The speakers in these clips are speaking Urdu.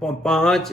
5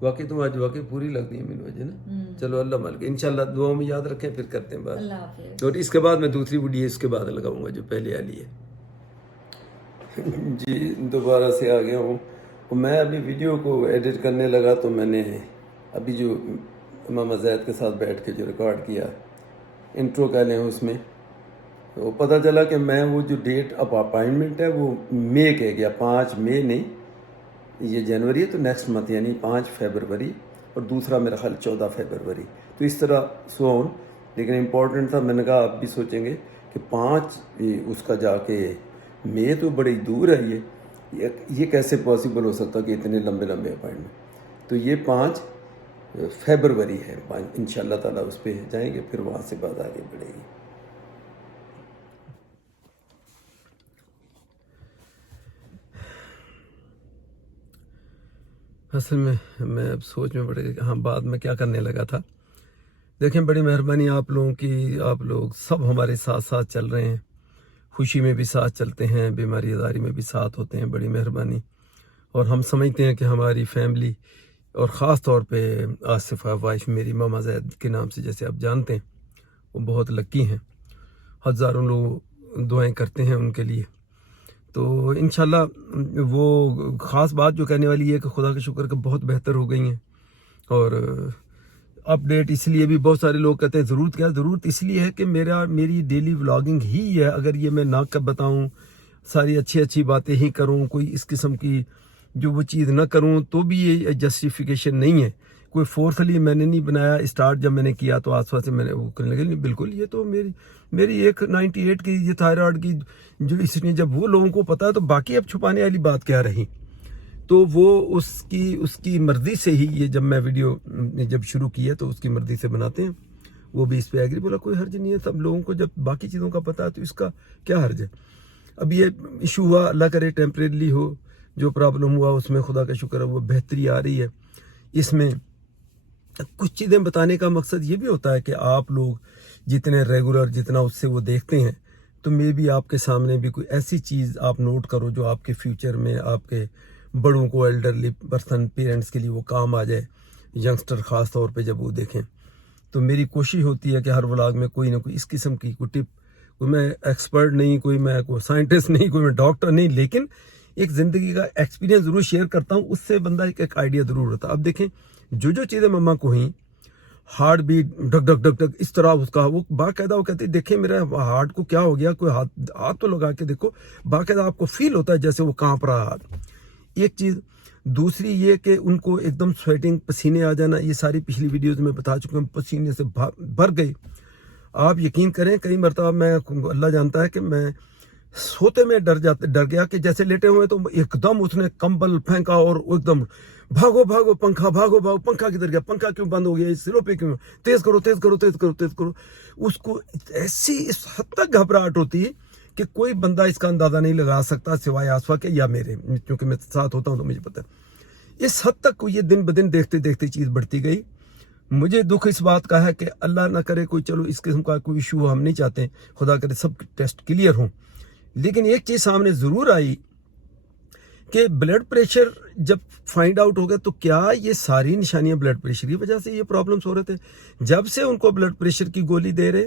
واقعی تم آج واقعی پوری لگتی ہے میری وجہ نا. چلو اللہ مالک انشاءاللہ دعاؤں میں یاد رکھیں. پھر کرتے ہیں بات. اللہ حافظ. اور اس کے بعد میں دوسری ویڈیو اس کے بعد لگاؤں گا جو پہلے والی ہے. جی دوبارہ سے آ گیا ہوں. میں ابھی ویڈیو کو ایڈٹ کرنے لگا تو میں نے ابھی جو امام زید کے ساتھ بیٹھ کے جو ریکارڈ کیا انٹرو کہہ لیں اس میں وہ پتہ چلا کہ میں وہ جو ڈیٹ اب اپائنٹمنٹ ہے وہ مئی کہہ گیا. 5 مئی نہیں، یہ جنوری ہے تو نیکسٹ منتھ یعنی 5 فیبروری اور دوسرا میرا خیال 14 فیبروری. تو اس طرح سو آن. لیکن امپورٹنٹ تھا، میں نے کہا آپ بھی سوچیں گے کہ 5 اس کا جا کے مئی تو بڑی دور ہے. یہ کیسے پاسبل ہو سکتا کہ اتنے لمبے اپائنٹمنٹ. تو یہ 5 فیبروری ہے. انشاءاللہ تعالیٰ اس پہ جائیں گے، پھر وہاں سے بات آگے بڑھے گی. اصل میں اب سوچ میں پڑے گا کہ ہاں بعد میں کیا کرنے لگا تھا. دیکھیں بڑی مہربانی آپ لوگوں کی، آپ لوگ سب ہمارے ساتھ ساتھ چل رہے ہیں. خوشی میں بھی ساتھ چلتے ہیں، بیماری ازاری میں بھی ساتھ ہوتے ہیں. بڑی مہربانی. اور ہم سمجھتے ہیں کہ ہماری فیملی اور خاص طور پہ آصفہ وائف میری ماما زید کے نام سے جیسے آپ جانتے ہیں، وہ بہت لکی ہیں. ہزاروں لوگ دعائیں کرتے ہیں ان کے لیے. تو انشاءاللہ وہ خاص بات جو کہنے والی ہے کہ خدا کا شکر کہ بہت بہتر ہو گئی ہیں. اور اپڈیٹ اس لیے بھی بہت سارے لوگ کہتے ہیں ضرورت کیا، ضرورت اس لیے ہے کہ میری ڈیلی ولاگنگ ہی ہے. اگر یہ میں نہ بتاؤں، ساری اچھی باتیں ہی کروں، کوئی اس قسم کی جو وہ چیز نہ کروں تو بھی یہ جسٹیفیکیشن نہیں ہے. کوئی فورسلی میں نے نہیں بنایا. اسٹارٹ جب میں نے کیا تو آس پاس سے میں نے وہ کرنے لگے. بالکل یہ تو میری ایک 98 کی یہ تھائرائڈ کی جو اس نے جب وہ لوگوں کو پتا ہے تو باقی اب چھپانے والی بات کیا رہی. تو وہ اس کی مرضی سے ہی یہ جب میں ویڈیو جب شروع کی ہے تو اس کی مرضی سے بناتے ہیں. وہ بھی اس پہ ایگری. بولا کوئی حرج نہیں ہے، سب لوگوں کو جب باقی چیزوں کا پتا ہے تو اس کا کیا حرج ہے. اب یہ ایشو ہوا، اللہ کرے ٹیمپریرلی ہو. جو پرابلم ہوا اس میں خدا کا شکر ہے وہ بہتری آ رہی ہے. اس میں کچھ چیزیں بتانے کا مقصد یہ بھی ہوتا ہے کہ آپ لوگ جتنے ریگولر جتنا اس سے وہ دیکھتے ہیں تو میں بھی آپ کے سامنے بھی کوئی ایسی چیز آپ نوٹ کرو جو آپ کے فیوچر میں آپ کے بڑوں کو، ایلڈرلی پرسن، پیرنٹس کے لیے وہ کام آ جائے. ینگسٹر خاص طور پہ جب وہ دیکھیں تو میری کوشش ہوتی ہے کہ ہر ولاگ میں کوئی نہ کوئی اس قسم کی کوئی ٹپ. کوئی میں ایکسپرٹ نہیں، کوئی میں کوئی سائنٹسٹ نہیں، کوئی میں ڈاکٹر نہیں، لیکن ایک زندگی کا ایکسپیرینس ضرور شیئر کرتا ہوں. اس سے بندہ ایک آئیڈیا ضرور ہوتا. اب دیکھیں جو چیزیں مما کو ہوئیں، ہارٹ بیٹ ڈک ڈک ڈک ڈک اس طرح اس کا وہ باقاعدہ وہ کہتے دیکھیں میرا ہارٹ کو کیا ہو گیا، کوئی ہاتھ تو لگا کے دیکھو. باقاعدہ آپ کو فیل ہوتا ہے جیسے وہ کانپ رہا ہاتھ. ایک چیز. دوسری یہ کہ ان کو ایک دم سویٹنگ، پسینے آ جانا. یہ ساری پچھلی ویڈیوز میں بتا چکا ہوں، پسینے سے بھر گئی. آپ یقین کریں کئی مرتبہ میں، اللہ جانتا ہے کہ میں سوتے میں ڈر گیا کہ جیسے لیٹے ہوئے تو ایک دم اس نے کمبل پھینکا اور ایک دم بھاگو پنکھا، بھاگو پنکھا کدھر گیا، پنکھا کیوں بند ہو گیا، اس سروں پہ کیوں، تیز کرو. اس کو ایسی اس حد تک گھبراہٹ ہوتی ہے کہ کوئی بندہ اس کا اندازہ نہیں لگا سکتا سوائے آصفہ کے یا میرے، کیونکہ میں ساتھ ہوتا ہوں تو مجھے پتہ ہے. اس حد تک یہ دن بدن دیکھتے چیز بڑھتی گئی. مجھے دکھ اس بات کا ہے کہ اللہ نہ کرے کوئی، چلو اس قسم کا کوئی ایشو ہم نہیں چاہتے، خدا کرے سب ٹیسٹ کلیئر ہوں. لیکن ایک چیز سامنے ضرور آئی کہ بلڈ پریشر جب فائنڈ آؤٹ ہو گیا تو کیا یہ ساری نشانیاں بلڈ پریشر کی وجہ سے یہ پرابلمس ہو رہے تھے. جب سے ان کو بلڈ پریشر کی گولی دے رہے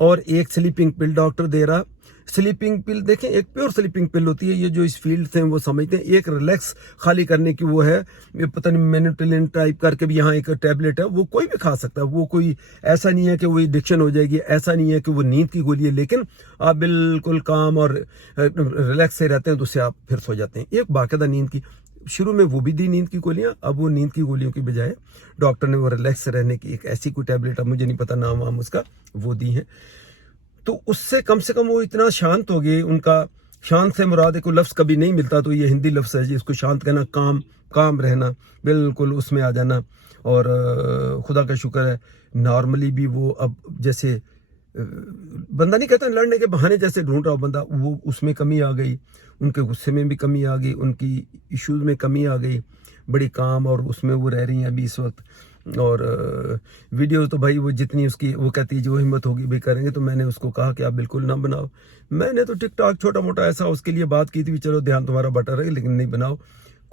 اور ایک سلیپنگ پل ڈاکٹر دے رہا. سلیپنگ پل دیکھیں ایک پیور سلیپنگ پل ہوتی ہے. یہ جو اس فیلڈ سے وہ سمجھتے ہیں ایک ریلیکس خالی کرنے کی وہ ہے، پتہ نہیں مینوٹلن ٹائپ کر کے بھی یہاں ایک ٹیبلٹ ہے، وہ کوئی بھی کھا سکتا ہے. وہ کوئی ایسا نہیں ہے کہ وہ ایڈکشن ہو جائے گی، ایسا نہیں ہے کہ وہ نیند کی گولی ہے. لیکن آپ بالکل کام اور ریلیکس سے رہتے ہیں تو اس سے آپ پھر سو جاتے ہیں. ایک باقاعدہ نیند کی شروع میں وہ بھی دی نیند کی گولیاں. اب وہ نیند کی گولیوں کی بجائے ڈاکٹر نے وہ ریلیکس رہنے کی ایک ایسی کوئی ٹیبلٹ، اب مجھے نہیں پتا نام وام اس کا، وہ دی ہیں. تو اس سے کم وہ اتنا شانت ہو گئے. ان کا شانت سے مراد ہے کوئی لفظ کبھی نہیں ملتا تو یہ ہندی لفظ ہے جی، اس کو شانت کہنا، کام رہنا، بالکل اس میں آ جانا. اور خدا کا شکر ہے نارملی بھی وہ اب جیسے بندہ نہیں کہتا لڑنے کے بہانے جیسے ڈھونڈ رہا بندہ، وہ اس میں کمی آ گئی. ان کے غصے میں بھی کمی آ گئی، ان کی ایشوز میں کمی آ گئی. بڑی کام اور اس میں وہ رہ رہی ہیں ابھی اس وقت. اور ویڈیو تو بھائی وہ جتنی اس کی وہ کہتی ہے جو ہمت ہوگی بھی کریں گے. تو میں نے اس کو کہا کہ آپ بالکل نہ بناؤ. میں نے تو ٹک ٹاک چھوٹا موٹا ایسا اس کے لیے بات کی تھی، چلو دھیان تمہارا بٹا رہے لیکن نہیں بناؤ.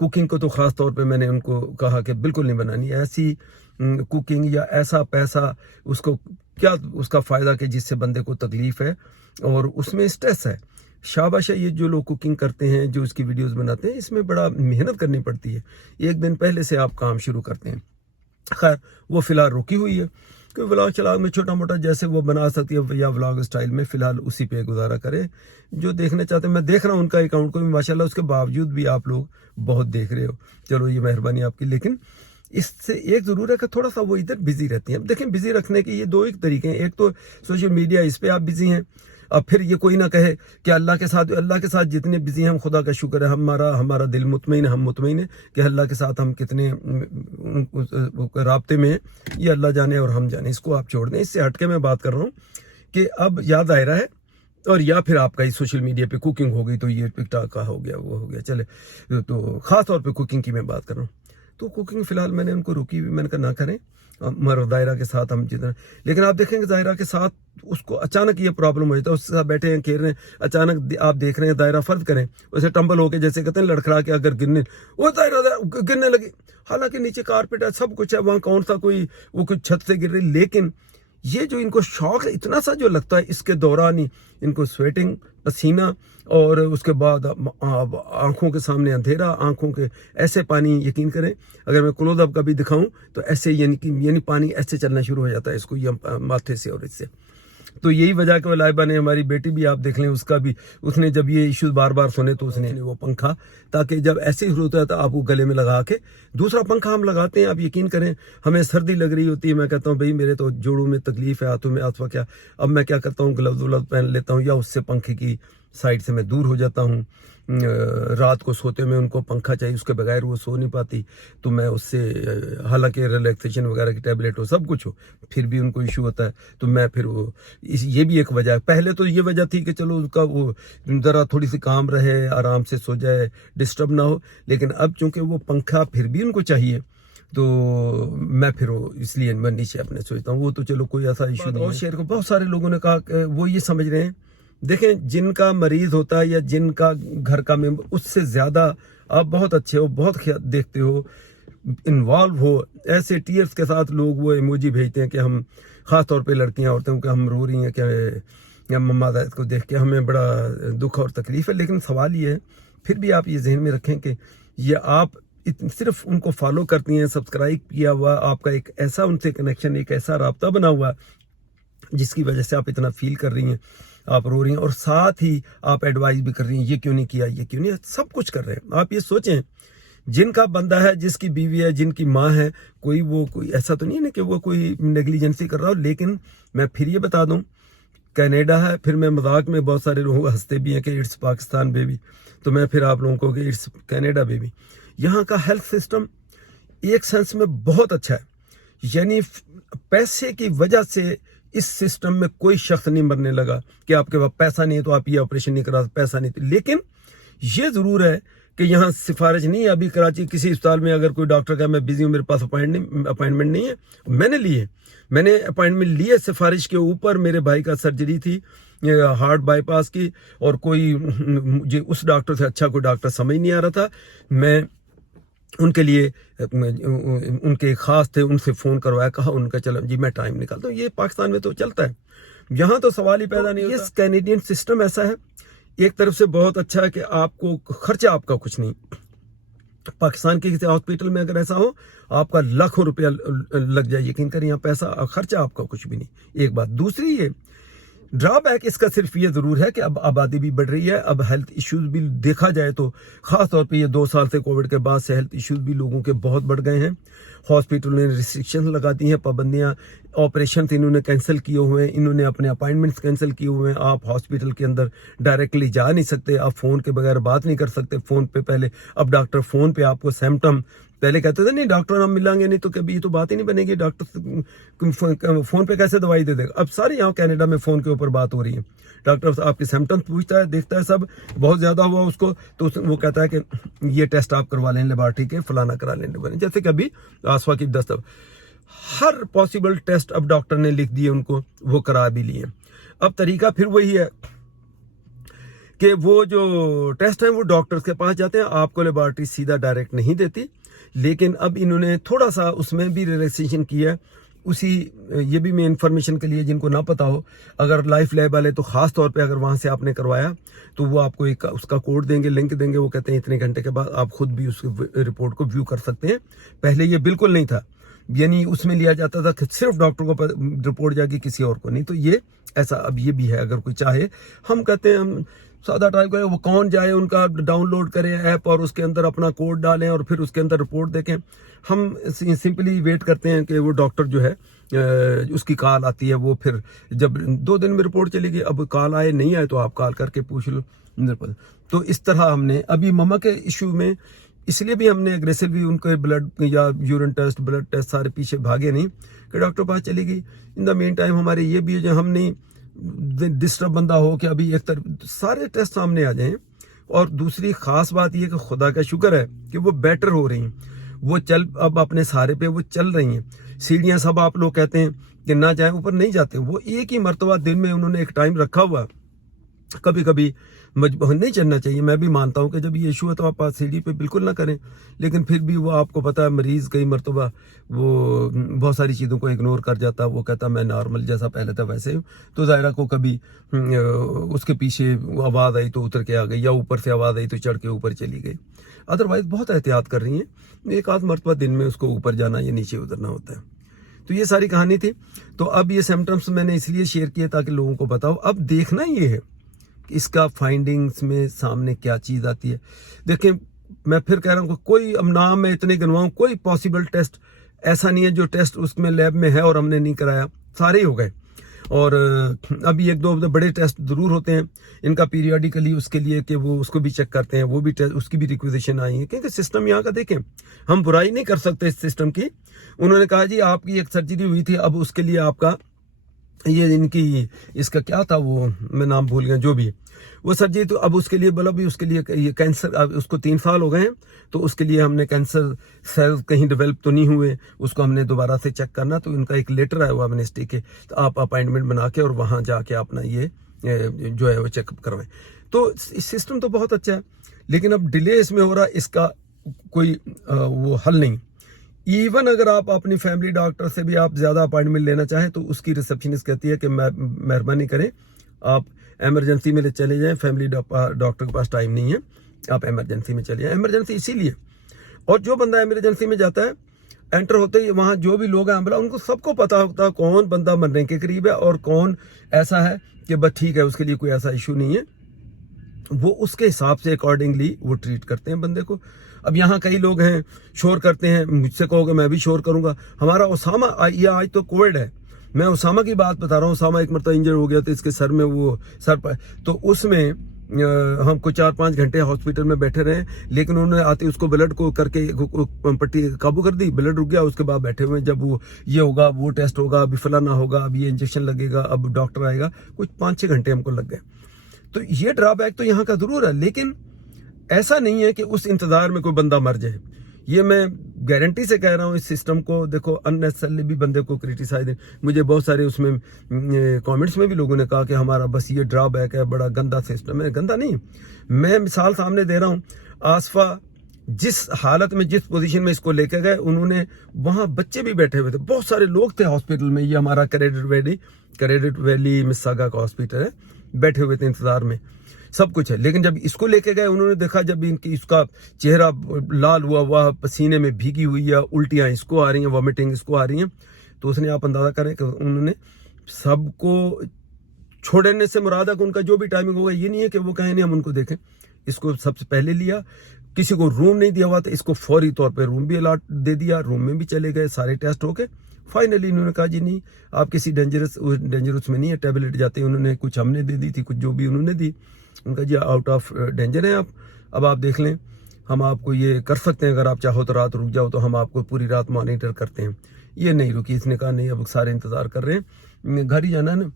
کوکنگ کو تو خاص طور پہ میں نے ان کو کہا کہ بالکل نہیں بنانی ایسی کوکنگ یا ایسا پیسہ، اس کو کیا اس کا فائدہ کہ جس سے بندے کو تکلیف ہے اور اس میں اسٹریس ہے۔ شاباش ہے یہ جو لوگ کوکنگ کرتے ہیں، جو اس کی ویڈیوز بناتے ہیں، اس میں بڑا محنت کرنی پڑتی ہے، ایک دن پہلے سے آپ کام شروع کرتے ہیں۔ خیر وہ فی الحال رکی ہوئی ہے کہ ولاگ چلاگ میں چھوٹا موٹا جیسے وہ بنا سکتی ہے یا ولاگ اسٹائل میں فی الحال اسی پہ گزارا کرے۔ جو دیکھنا چاہتے ہیں، میں دیکھ رہا ہوں ان کا اکاؤنٹ کو بھی ماشاءاللہ، اس کے باوجود بھی آپ لوگ بہت دیکھ رہے ہو، چلو یہ مہربانی آپ کی۔ لیکن اس سے ایک ضرور ہے کہ تھوڑا سا وہ ادھر بزی رہتی ہیں۔ اب دیکھیں بزی رکھنے کے یہ دو ایک طریقے ہیں، ایک تو سوشل میڈیا، اس پہ آپ بزی ہیں، اب پھر یہ کوئی نہ کہے کہ اللہ کے ساتھ جتنے بزی ہیں ہم خدا کا شکر ہے، ہمارا دل مطمئن ہے، ہم مطمئن ہیں کہ اللہ کے ساتھ ہم کتنے رابطے میں ہیں، یہ اللہ جانے اور ہم جانے، اس کو آپ چھوڑ دیں۔ اس سے ہٹ کے میں بات کر رہا ہوں کہ اب یا دائرہ ہے اور یا پھر آپ کا ہی سوشل میڈیا پہ کوکنگ ہو گئی تو یہ ٹک ٹاک کا ہو گیا، وہ ہو گیا، چلے تو خاص طور پہ کوکنگ کی میں بات کر رہا ہوں۔ تو کوکنگ فی الحال میں نے ان کو روکی ہوئی، میں نے کہا نہ کریں، دائرہ کے ساتھ ہم جتنا، لیکن آپ دیکھیں کہ دائرہ کے ساتھ اس کو اچانک یہ پرابلم ہو جاتا ہے، اس کے ساتھ بیٹھے ہیں کھیل رہے ہیں، اچانک آپ دیکھ رہے ہیں دائرہ فرض کریں اسے ٹمبل ہو کے جیسے کہتے ہیں لڑکھڑا کے اگر دائرہ گرنے لگی، حالانکہ نیچے کارپیٹ ہے، سب کچھ ہے، وہاں کون سا کوئی چھت سے گر رہی، لیکن یہ جو ان کو شوق ہے اتنا سا جو لگتا ہے، اس کے دوران ہی ان کو سویٹنگ، پسینہ، اور اس کے بعد آنکھوں کے سامنے اندھیرا، آنکھوں کے ایسے پانی، یقین کریں اگر میں کلوز اپ کا بھی دکھاؤں تو ایسے یعنی پانی ایسے چلنا شروع ہو جاتا ہے اس کو، یہ ماتھے سے اور اس سے۔ تو یہی وجہ کہ لائبہ نے، ہماری بیٹی بھی آپ دیکھ لیں، اس نے جب یہ ایشوز بار بار سنے تو اس نے وہ پنکھا، تاکہ جب ایسے ہی ہوتا ہے تو آپ کو گلے میں لگا کے دوسرا پنکھا ہم لگاتے ہیں۔ آپ یقین کریں ہمیں سردی لگ رہی ہوتی ہے، میں کہتا ہوں بھئی میرے تو جوڑوں میں تکلیف ہے، ہاتھوں میں آسوا کیا، اب میں کیا کرتا ہوں گلوز پہن لیتا ہوں، یا اس سے پنکھے کی سائڈ سے میں دور ہو جاتا ہوں۔ رات کو سوتے میں ان کو پنکھا چاہیے، اس کے بغیر وہ سو نہیں پاتی، تو میں اس سے، حالانکہ ریلیکسیشن وغیرہ کی ٹیبلٹ ہو، سب کچھ ہو، پھر بھی ان کو ایشو ہوتا ہے، تو میں پھر یہ بھی ایک وجہ ہے۔ پہلے تو یہ وجہ تھی کہ چلو اس کا وہ ذرا تھوڑی سی کام رہے، آرام سے سو جائے، ڈسٹرب نہ ہو، لیکن اب چونکہ وہ پنکھا پھر بھی ان کو چاہیے، تو میں پھر اس لیے میں نیچے اپنے سوچتا ہوں، وہ تو چلو کوئی ایسا ایشو نہیں ہے۔ اور شہر کو بہت سارے لوگوں نے کہا کہ وہ یہ سمجھ رہے ہیں، دیکھیں جن کا مریض ہوتا ہے یا جن کا گھر کا ممبر، اس سے زیادہ آپ بہت اچھے ہو، بہت دیکھتے ہو، انوالو ہو، ایسے ٹیئرز کے ساتھ لوگ وہ ایموجی بھیجتے ہیں کہ ہم، خاص طور پہ لڑکیاں عورتوں کہ ہم رو رہی ہیں کہ مما داد کو دیکھ کے ہمیں بڑا دکھ اور تکلیف ہے۔ لیکن سوال یہ ہے، پھر بھی آپ یہ ذہن میں رکھیں کہ یہ آپ صرف ان کو فالو کرتی ہیں، سبسکرائب کیا ہوا، آپ کا ایک ایسا ان سے کنیکشن، ایک ایسا رابطہ بنا ہوا جس کی وجہ سے آپ اتنا فیل کر رہی ہیں، آپ رو رہی ہیں، اور ساتھ ہی آپ ایڈوائز بھی کر رہی ہیں یہ کیوں نہیں کیا، یہ کیوں نہیں، سب کچھ کر رہے ہیں۔ آپ یہ سوچیں جن کا بندہ ہے، جس کی بیوی ہے، جن کی ماں ہے، کوئی ایسا تو نہیں ہے نا کہ وہ کوئی نیگلیجنسی کر رہا ہو۔ لیکن میں پھر یہ بتا دوں، کینیڈا ہے، پھر میں مذاق میں بہت سارے لوگ ہنستے بھی ہیں کہ اٹس پاکستان بیبی، تو میں پھر آپ لوگوں کو کہ اٹس کینیڈا بیبی۔ یہاں کا ہیلتھ سسٹم ایک سینس میں بہت اچھا ہے، یعنی پیسے کی وجہ سے اس سسٹم میں کوئی شخص نہیں مرنے لگا کہ آپ کے پاس پیسہ نہیں ہے تو آپ یہ آپریشن نہیں کرا، پیسہ نہیں۔ لیکن یہ ضرور ہے کہ یہاں سفارش نہیں ہے۔ ابھی کراچی کسی اسپتال میں اگر کوئی ڈاکٹر کہا میں بزی ہوں، میرے پاس اپائنٹمنٹ نہیں ہے، میں نے لی ہے، میں نے اپائنٹمنٹ لی ہے سفارش کے اوپر۔ میرے بھائی کا سرجری تھی ہارٹ بائی پاس کی، اور کوئی مجھے اس ڈاکٹر سے اچھا کوئی ڈاکٹر سمجھ نہیں آ رہا تھا، میں ان کے لیے ان کے خاص تھے، ان سے فون کروایا، کہا ان کا چلو جی میں ٹائم نکالتا ہوں۔ یہ پاکستان میں تو چلتا ہے، یہاں تو سوال ہی پیدا نہیں ہوتا۔ یہ کینیڈین سسٹم ایسا ہے، ایک طرف سے بہت اچھا ہے کہ آپ کو خرچہ آپ کا کچھ نہیں۔ پاکستان کے کسی ہاسپٹل میں اگر ایسا ہو آپ کا لاکھوں روپیہ لگ جائے، یقین کریں یہاں پیسہ خرچہ آپ کا کچھ بھی نہیں، ایک بات۔ دوسری یہ ڈرا بیک اس کا صرف یہ ضرور ہے کہ اب آبادی بھی بڑھ رہی ہے، اب ہیلتھ ایشوز بھی دیکھا جائے تو خاص طور پہ یہ 2 سال سے کووڈ کے بعد سے ہیلتھ ایشوز بھی لوگوں کے بہت بڑھ گئے ہیں۔ ہاسپٹل نے ریسٹرکشن لگا دی ہیں، پابندیاں، آپریشن انہوں نے کینسل کیے ہوئے ہیں، انہوں نے اپنے اپائنٹمنٹس کینسل کیے ہوئے ہیں۔ آپ ہاسپٹل کے اندر ڈائریکٹلی جا نہیں سکتے، آپ فون کے بغیر بات نہیں کر سکتے، فون پہ پہلے، اب ڈاکٹر فون پہ آپ کو سمپٹم، پہلے کہتے تھے نہیں ڈاکٹر ہم ملیں گے نہیں تو کبھی یہ تو بات ہی نہیں بنے گی، ڈاکٹر فون پہ کیسے دوائی دے دے گا۔ اب سارے یہاں کینیڈا میں فون کے اوپر بات ہو رہی ہے، ڈاکٹر آپ کے سمپٹمس پوچھتا ہے، دیکھتا ہے، سب بہت زیادہ ہوا اس کو تو وہ کہتا ہے کہ یہ ٹیسٹ آپ کروا لیں لیبارٹری کے، فلانا کرا لیں، جیسے کہ ابھی آسوا کی دست، ہر پاسبل ٹیسٹ اب ڈاکٹر نے لکھ دیے ان کو، وہ کرا بھی لیے۔ اب طریقہ پھر وہی ہے کہ وہ جو ٹیسٹ ہیں وہ ڈاکٹرز کے پاس جاتے ہیں, آپ کو لیبارٹری سیدھا ڈائریکٹ نہیں دیتی. لیکن اب انہوں نے تھوڑا سا اس میں بھی ریلیکسیشن کیا ہے. یہ بھی میں انفارمیشن کے لیے جن کو نہ پتا ہو, اگر لائف لیب والے تو خاص طور پہ اگر وہاں سے آپ نے کروایا تو وہ آپ کو اس کا کوڈ دیں گے, لنک دیں گے, وہ کہتے ہیں اتنے گھنٹے کے بعد آپ خود بھی اس رپورٹ کو ویو کر سکتے ہیں. پہلے یہ بالکل نہیں تھا, یعنی اس میں لیا جاتا تھا کہ صرف ڈاکٹر کو رپورٹ جائے گی, کسی اور کو نہیں. تو یہ ایسا اب یہ بھی ہے, اگر کوئی چاہے, ہم کہتے ہیں ہم سادہ ٹائپ کا, وہ کون جائے ان کا ڈاؤن لوڈ کرے ایپ اور اس کے اندر اپنا کوڈ ڈالیں اور پھر اس کے اندر رپورٹ دیکھیں. ہم سمپلی ویٹ کرتے ہیں کہ وہ ڈاکٹر جو ہے اس کی کال آتی ہے, وہ پھر جب 2 دن میں رپورٹ چلے گی, اب کال آئے نہیں آئے تو آپ کال کر کے پوچھ لو. تو اس طرح ہم نے ابھی مما کے ایشو میں اس لیے بھی ہم نے اگریسولی ان کے بلڈ یا یورین ٹیسٹ بلڈ ٹیسٹ سارے پیچھے بھاگے نہیں کہ ڈاکٹر پاس چلے گی. ان دا مین ٹائم ہمارے یہ بھی ہے جو ہم نہیں ڈسٹرب بندہ ہو کہ ابھی ایک طرف سارے ٹیسٹ سامنے آ جائیں. اور دوسری خاص بات یہ کہ خدا کا شکر ہے کہ وہ بیٹر ہو رہی ہیں, وہ اب اپنے سہارے پہ وہ چل رہی ہیں. سیڑھیاں سب آپ لوگ کہتے ہیں کہ نہ جائیں, اوپر نہیں جاتے, وہ ایک ہی مرتبہ دن میں انہوں نے ایک ٹائم رکھا ہوا. کبھی کبھی مجبور نہیں چلنا چاہیے, میں بھی مانتا ہوں کہ جب یہ ایشو ہے تو آپ سیڑھی پہ بالکل نہ کریں, لیکن پھر بھی وہ آپ کو پتا ہے مریض کئی مرتبہ وہ بہت ساری چیزوں کو اگنور کر جاتا, وہ کہتا میں نارمل جیسا پہلے تھا ویسے ہوں. تو ظاہرہ کو کبھی اس کے پیچھے آواز آئی تو اتر کے آ گئی, یا اوپر سے آواز آئی تو چڑھ کے اوپر چلی گئی. ادروائز بہت احتیاط کر رہی ہیں, ایک آدھ مرتبہ دن میں اس کو اوپر جانا یا نیچے اترنا ہوتا ہے. تو یہ ساری کہانی تھی. تو اب یہ سمپٹمس میں نے اس لیے شیئر کیے تاکہ لوگوں کو بتاؤ. اب دیکھنا یہ ہے کہ اس کا فائنڈنگز میں سامنے کیا چیز آتی ہے. دیکھیں میں پھر کہہ رہا ہوں کہ کوئی اب نام میں اتنے گنواؤں, کوئی پاسبل ٹیسٹ ایسا نہیں ہے جو ٹیسٹ اس میں لیب میں ہے اور ہم نے نہیں کرایا, سارے ہی ہو گئے. اور ابھی 1-2 بڑے ٹیسٹ ضرور ہوتے ہیں ان کا پیریاڈیکلی, اس کے لیے کہ وہ اس کو بھی چیک کرتے ہیں, وہ بھی اس کی بھی ریکویزیشن آئی ہے. کیونکہ سسٹم یہاں کا دیکھیں, ہم برائی نہیں کر سکتے اس سسٹم کی. انہوں نے کہا جی آپ کی ایک سرجری ہوئی تھی, اب اس کے لیے آپ کا یہ ان کی اس کا کیا تھا وہ میں نام بھول گیا, جو بھی وہ سرجری, تو اب اس کے لیے بولا بھی اس کے لیے یہ کینسر, اب اس کو 3 سال ہو گئے ہیں, تو اس کے لیے ہم نے کینسر سیل کہیں ڈیولپ تو نہیں ہوئے, اس کو ہم نے دوبارہ سے چیک کرنا. تو ان کا ایک لیٹر آیا ہوا منسٹری کے, تو آپ اپائنٹمنٹ بنا کے اور وہاں جا کے اپنا یہ جو ہے وہ چیک اپ کروائیں. تو سسٹم تو بہت اچھا ہے, لیکن اب ڈیلے اس میں ہو رہا, اس کا کوئی وہ حل نہیں. ایون اگر آپ اپنی فیملی ڈاکٹر سے بھی آپ زیادہ اپائنٹمنٹ لینا چاہیں تو اس کی ریسپشنسٹ کہتی ہے کہ مہربانی کریں آپ ایمرجنسی میں چلے جائیں, فیملی ڈاکٹر کے پاس ٹائم نہیں ہے, آپ ایمرجنسی میں چلے جائیں. ایمرجنسی اسی لیے, اور جو بندہ ایمرجنسی میں جاتا ہے انٹر ہوتے ہی وہاں جو بھی لوگ ہیں عملہ, ان کو سب کو پتا ہوتا ہے کون بندہ مرنے کے قریب ہے اور کون ایسا ہے کہ بس ٹھیک ہے اس کے لیے کوئی ایسا ایشو نہیں ہے. وہ اس کے حساب سے اکارڈنگلی وہ ٹریٹ کرتے ہیں بندے کو. اب یہاں کئی لوگ ہیں شور کرتے ہیں, مجھ سے کہو گے میں بھی شور کروں گا. ہمارا اسامہ, یہ آج تو کووڈ ہے, میں اسامہ کی بات بتا رہا ہوں. اسامہ ایک مرتبہ انجر ہو گیا تھا, اس کے سر میں وہ سر پر, تو اس میں ہم کو 4-5 گھنٹے ہاسپٹل میں بیٹھے رہے, لیکن انہوں نے آتے اس کو بلڈ کو کر کے پٹی قابو کر دی, بلڈ رک گیا. اس کے بعد بیٹھے ہوئے, جب وہ یہ ہوگا وہ ٹیسٹ ہوگا, ابھی فلانا ہوگا, اب یہ انجیکشن لگے گا, اب ڈاکٹر آئے گا, کچھ 5-6 گھنٹے ہم کو لگ گئے. تو یہ ڈرا بیک تو یہاں کا ضرور ہے, لیکن ایسا نہیں ہے کہ اس انتظار میں کوئی بندہ مر جائے. یہ میں گارنٹی سے کہہ رہا ہوں اس سسٹم کو. دیکھو اننیسسری بھی بندے کو کریٹیسائز, مجھے بہت سارے اس میں کامنٹس میں بھی لوگوں نے کہا کہ ہمارا بس یہ ڈرا بیک ہے, بڑا گندا سسٹم ہے. گندا نہیں, میں مثال سامنے دے رہا ہوں. آصفہ جس حالت میں جس پوزیشن میں اس کو لے کے گئے, انہوں نے وہاں بچے بھی بیٹھے ہوئے تھے, بہت سارے لوگ تھے ہاسپٹل میں. یہ ہمارا کریڈٹ ویلی مساگا کا ہاسپٹل ہے, بیٹھے ہوئے تھے انتظار میں, سب کچھ ہے. لیکن جب اس کو لے کے گئے, انہوں نے دیکھا جب ان کی اس کا چہرہ لال ہوا پسینے میں بھیگی ہوئی ہے, الٹیاں اس کو آ رہی ہیں, وامٹنگ اس کو آ رہی ہیں, تو اس نے آپ اندازہ کریں کہ انہوں نے سب کو چھوڑنے سے مراد ہے کہ ان کا جو بھی ٹائمنگ ہوگا, یہ نہیں ہے کہ وہ کہیں نہیں ہم ان کو دیکھیں. اس کو سب سے پہلے لیا, کسی کو روم نہیں دیا ہوا تھا, اس کو فوری طور پہ روم بھی الاٹ دے دیا, روم میں بھی چلے گئے, سارے ٹیسٹ ہو کے فائنلی انہوں نے کہا جی نہیں آپ کسی ڈینجرس میں نہیں ہے, ٹیبلٹ جاتے انہوں نے کچھ ہم نے دے دی تھی, کچھ جو بھی انہوں نے دی, ان کا جی آؤٹ آف ڈینجر ہیں آپ, اب آپ دیکھ لیں, ہم آپ کو یہ کر سکتے ہیں, اگر آپ چاہو تو رات رک جاؤ, تو ہم آپ کو پوری رات مانیٹر کرتے ہیں. یہ نہیں رکی, اس نے کہا نہیں اب سارے انتظار کر رہے ہیں, گھر ہی جانا ہے نا,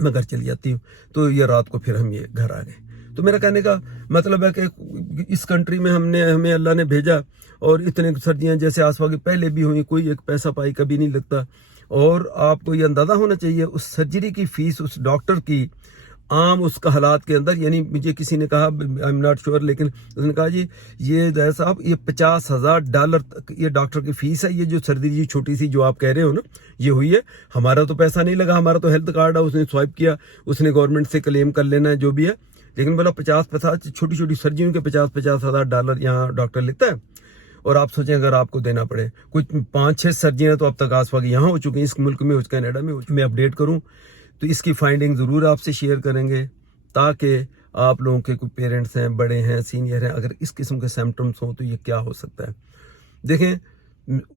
میں گھر چلی جاتی ہوں. تو یہ رات کو پھر ہم یہ گھر آ گئے. تو میرا کہنے کا مطلب ہے کہ اس کنٹری میں ہمیں اللہ نے بھیجا, اور اتنے سردیاں جیسے آسفا کی پہلے بھی ہوئی, کوئی ایک پیسہ پائی کبھی نہیں لگتا. اور آپ کو یہ اندازہ ہونا چاہیے اس سرجری کی فیس اس ڈاکٹر کی عام اس کا حالات کے اندر، یعنی مجھے کسی نے کہا آئی ایم ناٹ شیور، لیکن اس نے کہا جی یہ ظاہر صاحب یہ $50,000 یہ ڈاکٹر کی فیس ہے، یہ جو سردی جی چھوٹی سی جو آپ کہہ رہے ہو نا یہ ہوئی ہے، ہمارا تو پیسہ نہیں لگا، ہمارا تو ہیلتھ کارڈ ہے، اس نے سوائپ کیا، اس نے گورنمنٹ سے کلیم کر لینا ہے جو بھی ہے، لیکن بولا 50 چھوٹی چھوٹی سرجریوں کے $50,000 یہاں ڈاکٹر لیتا ہے، اور آپ سوچیں اگر آپ کو دینا پڑے کچھ 5-6 سرجریاں تو اب تک آس پاس یہاں ہو چکی ہیں، اس ملک میں، کینیڈا میں اپڈیٹ کروں تو اس کی فائنڈنگ ضرور آپ سے شیئر کریں گے، تاکہ آپ لوگوں کے کوئی پیرنٹس ہیں، بڑے ہیں، سینئر ہیں، اگر اس قسم کے سمپٹمس ہوں تو یہ کیا ہو سکتا ہے۔ دیکھیں